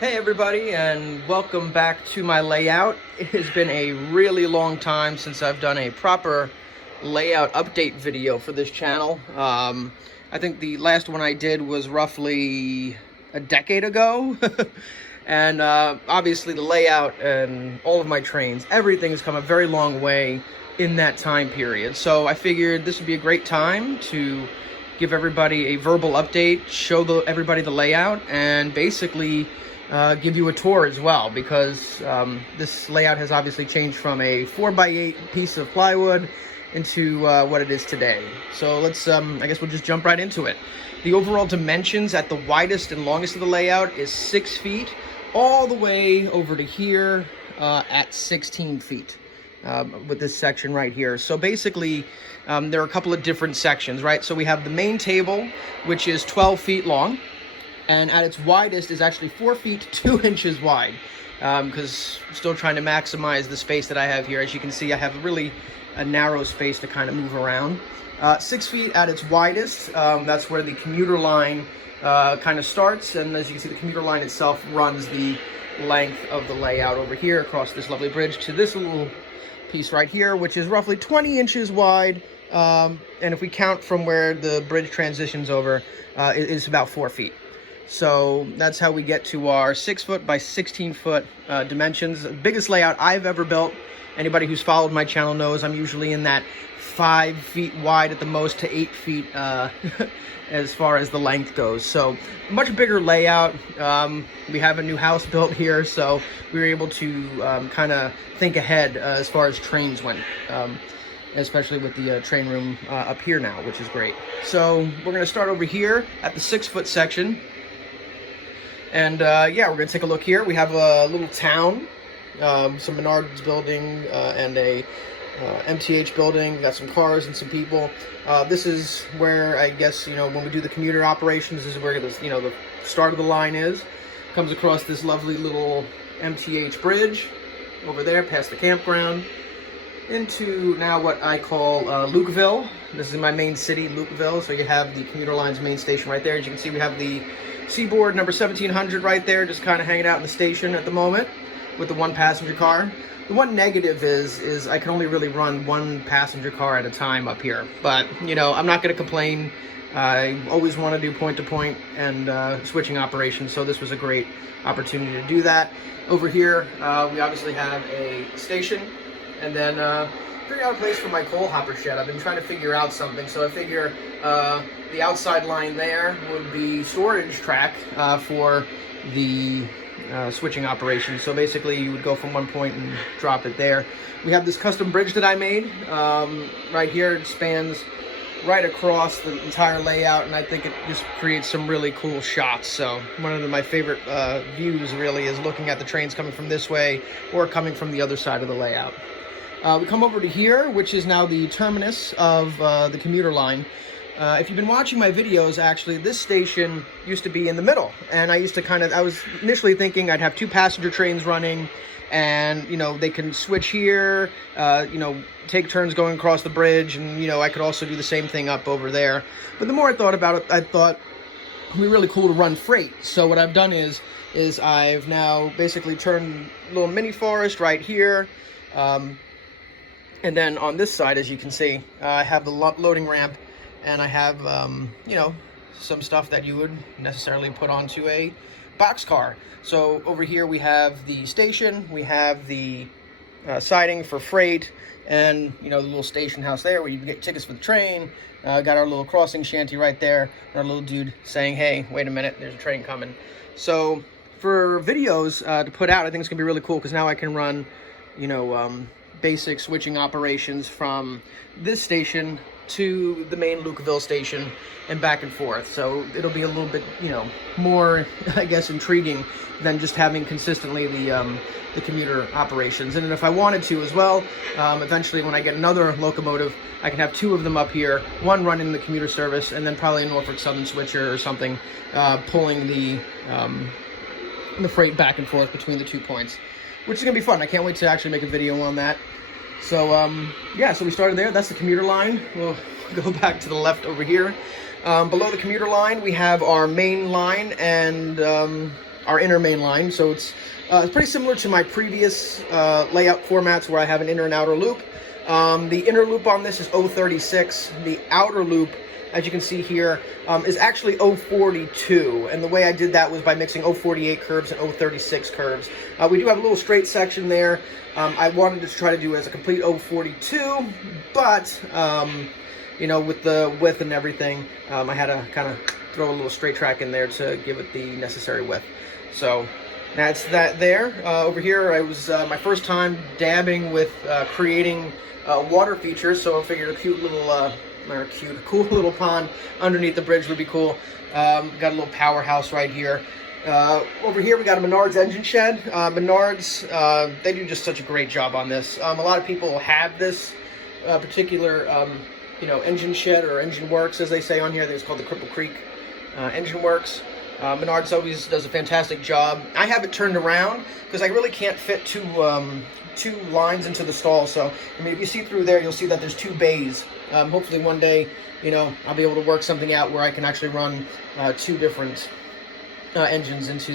Hey everybody, and welcome back to my layout. It has been a really long time since I've done a proper layout update video for this channel. I think the last one I did was roughly a decade ago. And obviously the layout and all of my trains, everything has come a very long way in that time period. So I figured this would be a great time to give everybody a verbal update, show everybody the layout, and basically give you a tour as well, because this layout has obviously changed from a 4x8 piece of plywood into what it is today. So let's, I guess we'll just jump right into it. The overall dimensions at the widest and longest of the layout is 6 feet, all the way over to here at 16 feet. With this section right here. So basically, there are a couple of different sections, right? So we have the main table, which is 12 feet long, and at its widest is actually 4 feet 2 inches wide, because I'm still trying to maximize the space that I have here. As you can see, I have really a narrow space to kind of move around. 6 feet at its widest, that's where the commuter line kind of starts, and as you can see, the commuter line itself runs the length of the layout over here across this lovely bridge to this little piece right here, which is roughly 20 inches wide, and if we count from where the bridge transitions over, it is about 4 feet. So that's how we get to our 6 foot by 16 foot dimensions. The biggest layout I've ever built. Anybody who's followed my channel knows I'm usually in that 5 feet wide at the most to 8 feet as far as the length goes. So much bigger layout. We have a new house built here, so we were able to kind of think ahead as far as trains went, especially with the train room up here now, which is great. So we're going to start over here at the 6 foot section. And yeah, we're going to take a look here. We have a little town, some Menards building and a MTH building. We got some cars and some people. This is where, I guess, when we do the commuter operations, this is where the start of the line is. Comes across this lovely little MTH bridge over there past the campground into now what I call Lukeville. This is my main city, Lukeville. So you have the commuter line's main station right there. As you can see, we have the Seaboard number 1700 right there, just kind of hanging out in the station at the moment with the 1 passenger car. The one negative is I can only really run 1 passenger car at a time up here. But, I'm not going to complain. I always want to do point-to-point and switching operations, so this was a great opportunity to do that. Over here, we obviously have a station, and then figure out a place for my coal hopper shed. I've been trying to figure out something, so I figure the outside line there would be storage track for the switching operation. So basically you would go from one point and drop it there. We have this custom bridge that I made right here. It spans right across the entire layout, and I think it just creates some really cool shots. So one of my favorite views really is looking at the trains coming from this way or coming from the other side of the layout. We come over to here, which is now the terminus of the commuter line. If you've been watching my videos, actually, this station used to be in the middle. And I was initially thinking I'd have 2 passenger trains running, and, they can switch here, take turns going across the bridge, and, I could also do the same thing up over there. But the more I thought about it, I thought it'd be really cool to run freight. So what I've done is I've now basically turned a little mini forest right here. And then on this side, as you can see, I have the loading ramp, and I have, some stuff that you would necessarily put onto a boxcar. So over here we have the station, we have the siding for freight, and, the little station house there where you can get tickets for the train. Got our little crossing shanty right there, and our little dude saying, hey, wait a minute, there's a train coming. So for videos to put out, I think it's going to be really cool, because now I can run, basic switching operations from this station to the main Lukeville station and back and forth. So it'll be a little bit, more, I guess, intriguing than just having consistently the commuter operations. And if I wanted to as well, eventually when I get another locomotive, I can have 2 of them up here, one running the commuter service, and then probably a Norfolk Southern switcher or something pulling the freight back and forth between the 2 points, which is going to be fun. I can't wait to actually make a video on that. So, yeah, so we started there. That's the commuter line. We'll go back to the left over here. Below the commuter line, we have our main line and our inner main line. So it's pretty similar to my previous layout formats where I have an inner and outer loop. The inner loop on this is 036. The outer loop, as you can see here, is actually 042. And the way I did that was by mixing 048 curves and 036 curves. We do have a little straight section there. I wanted to try to do it as a complete 042, but you know, with the width and everything, I had to kind of throw a little straight track in there to give it the necessary width. So that's that there. Over here, I was my first time dabbing with creating water features, so I figured a cute little, cool little pond underneath the bridge would be cool. Got a little powerhouse right here. Over here we got a Menards engine shed. Menards, they do just such a great job on this. A lot of people have this particular you know, engine shed or engine works, as they say on here. I think it's called the Cripple Creek Engine Works. Menards always does a fantastic job. I have it turned around because I really can't fit two lines into the stall. So I mean, if you see through there, you'll see that there's two bays. Hopefully one day, you know, I'll be able to work something out where I can actually run two different engines into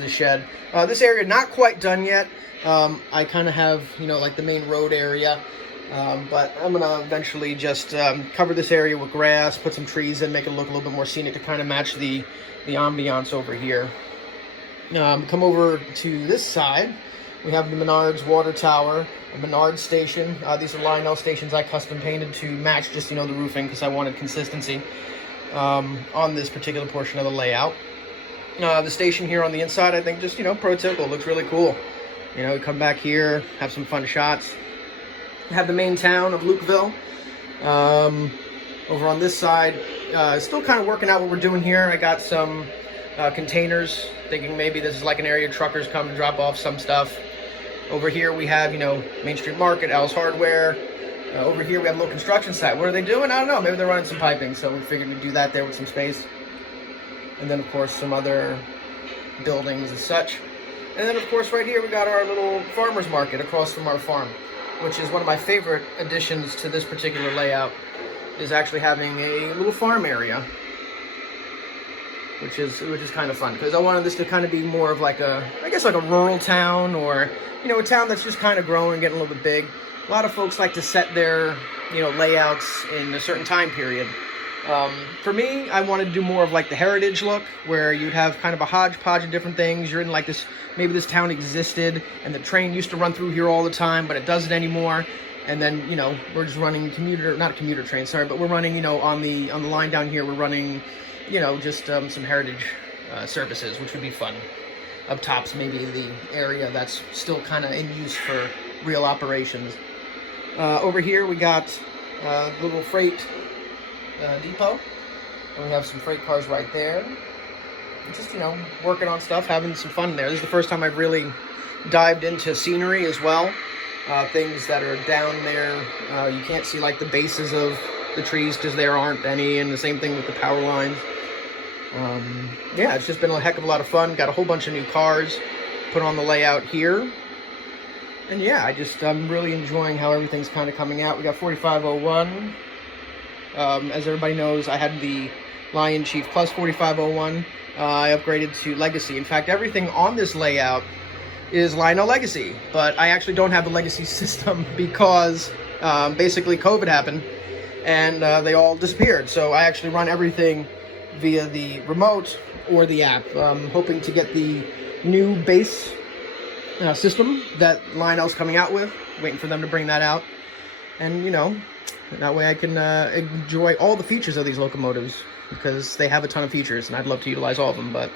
the shed. This area not quite done yet. I kind of have, you know, like the main road area, but I'm gonna eventually just cover this area with grass, put some trees in, make it look a little bit more scenic to kind of match the ambiance over here. Come over to this side. We have the Menards water tower, a Menards station. These are Lionel stations I custom painted to match just, you know, the roofing because I wanted consistency on this particular portion of the layout. The station here on the inside, I think, just, you know, prototypical, looks really cool. You know, come back here, have some fun shots. Have the main town of Lukeville. Over on this side, still kind of working out what we're doing here. I got some containers, thinking maybe this is like an area truckers come and drop off some stuff. Over here we have, you know, Main Street Market, Al's Hardware. Over here we have a little construction site. What are they doing? I don't know. Maybe they're running some piping, so we figured we'd do that there with some space. And then, of course, some other buildings and such. And then, of course, right here we got our little farmer's market across from our farm, which is one of my favorite additions to this particular layout, is actually having a little farm area, which is kind of fun, because I wanted this to kind of be more of like a, I guess, like a rural town, or, you know, a town that's just kind of growing, getting a little bit big. A lot of folks like to set their, you know, layouts in a certain time period. For me, I wanted to do more of like the heritage look, where you'd have kind of a hodgepodge of different things. You're in like this, maybe this town existed and the train used to run through here all the time, but it doesn't anymore. And then, you know, we're just running not a commuter train, sorry, but we're running, you know, on the line down here, we're running, you know, just some heritage services, which would be fun. Up top's maybe the area that's still kind of in use for real operations. Over here we got a little freight depot, and we have some freight cars right there. Just, you know, working on stuff, having some fun there. This is the first time I've really dived into scenery as well. Things that are down there, you can't see like the bases of the trees because there aren't any, and the same thing with the power lines. Yeah, it's just been a heck of a lot of fun. Got a whole bunch of new cars put on the layout here. And yeah, I'm really enjoying how everything's kind of coming out. We got 4501. As everybody knows, I had the Lion Chief Plus 4501. I upgraded to Legacy. In fact, everything on this layout is Lionel Legacy, but I actually don't have the Legacy system because basically COVID happened and they all disappeared. So I actually run everything via the remote or the app. Hoping to get the new base system that Lionel's coming out with. Waiting for them to bring that out. And, you know, that way I can enjoy all the features of these locomotives, because they have a ton of features and I'd love to utilize all of them. But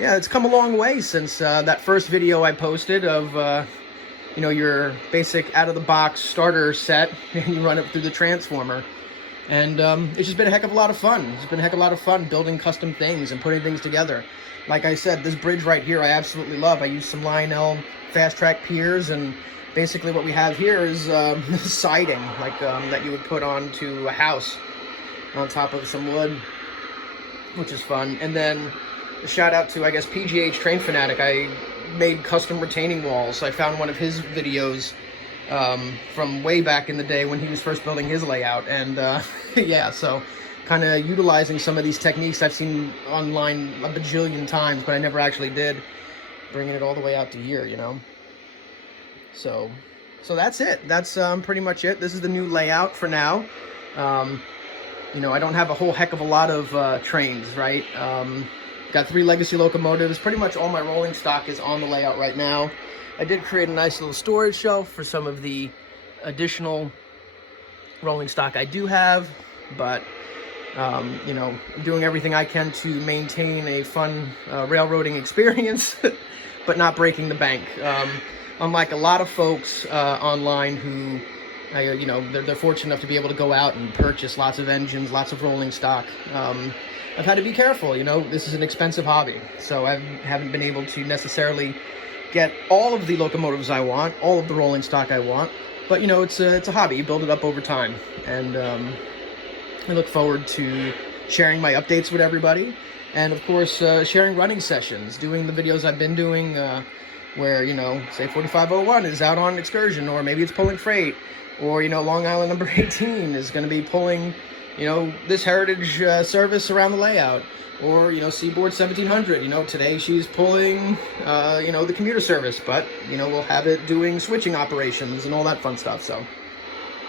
yeah, it's come a long way since that first video I posted of, you know, your basic out-of-the-box starter set, and you run it through the transformer. And it's just been a heck of a lot of fun. It's been a heck of a lot of fun building custom things and putting things together. Like I said, this bridge right here I absolutely love. I used some Lionel fast-track piers, and basically what we have here is siding, like that you would put onto a house on top of some wood, which is fun. And then a shout out to, I guess, PGH Train Fanatic. I made custom retaining walls. I found one of his videos from way back in the day when he was first building his layout, and yeah, so kind of utilizing some of these techniques I've seen online a bajillion times, but I never actually did, bringing it all the way out to here, you know. So that's it. That's pretty much it. This is the new layout for now. You know, I don't have a whole heck of a lot of trains, right? Got 3 legacy locomotives. Pretty much all my rolling stock is on the layout right now. I did create a nice little storage shelf for some of the additional rolling stock I do have, but you know, I'm doing everything I can to maintain a fun railroading experience, but not breaking the bank. Unlike a lot of folks online who, you know, they're fortunate enough to be able to go out and purchase lots of engines, lots of rolling stock. I've had to be careful, you know, this is an expensive hobby, so I haven't been able to necessarily get all of the locomotives I want, all of the rolling stock I want, but you know, it's a hobby. You build it up over time, and I look forward to sharing my updates with everybody, and of course sharing running sessions, doing the videos I've been doing where, you know, say 4501 is out on excursion, or maybe it's pulling freight, or, you know, Long Island number 18 is going to be pulling, you know, this heritage service around the layout, or, you know, Seaboard 1700, you know, today she's pulling, you know, the commuter service, but, you know, we'll have it doing switching operations and all that fun stuff.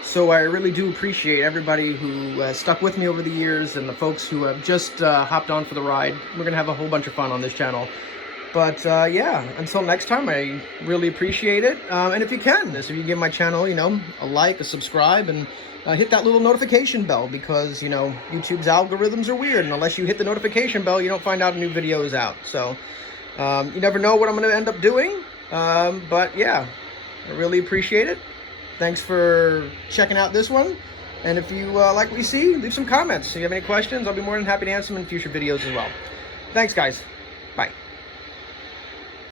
So I really do appreciate everybody who stuck with me over the years, and the folks who have just hopped on for the ride. We're going to have a whole bunch of fun on this channel. But yeah, until next time, I really appreciate it. And if you can, if you give my channel, you know, a like, a subscribe, and hit that little notification bell, because, you know, YouTube's algorithms are weird, and unless you hit the notification bell, you don't find out a new video is out. So you never know what I'm going to end up doing. But yeah, I really appreciate it. Thanks for checking out this one. And if you like what you see, leave some comments. If you have any questions, I'll be more than happy to answer them in future videos as well. Thanks, guys.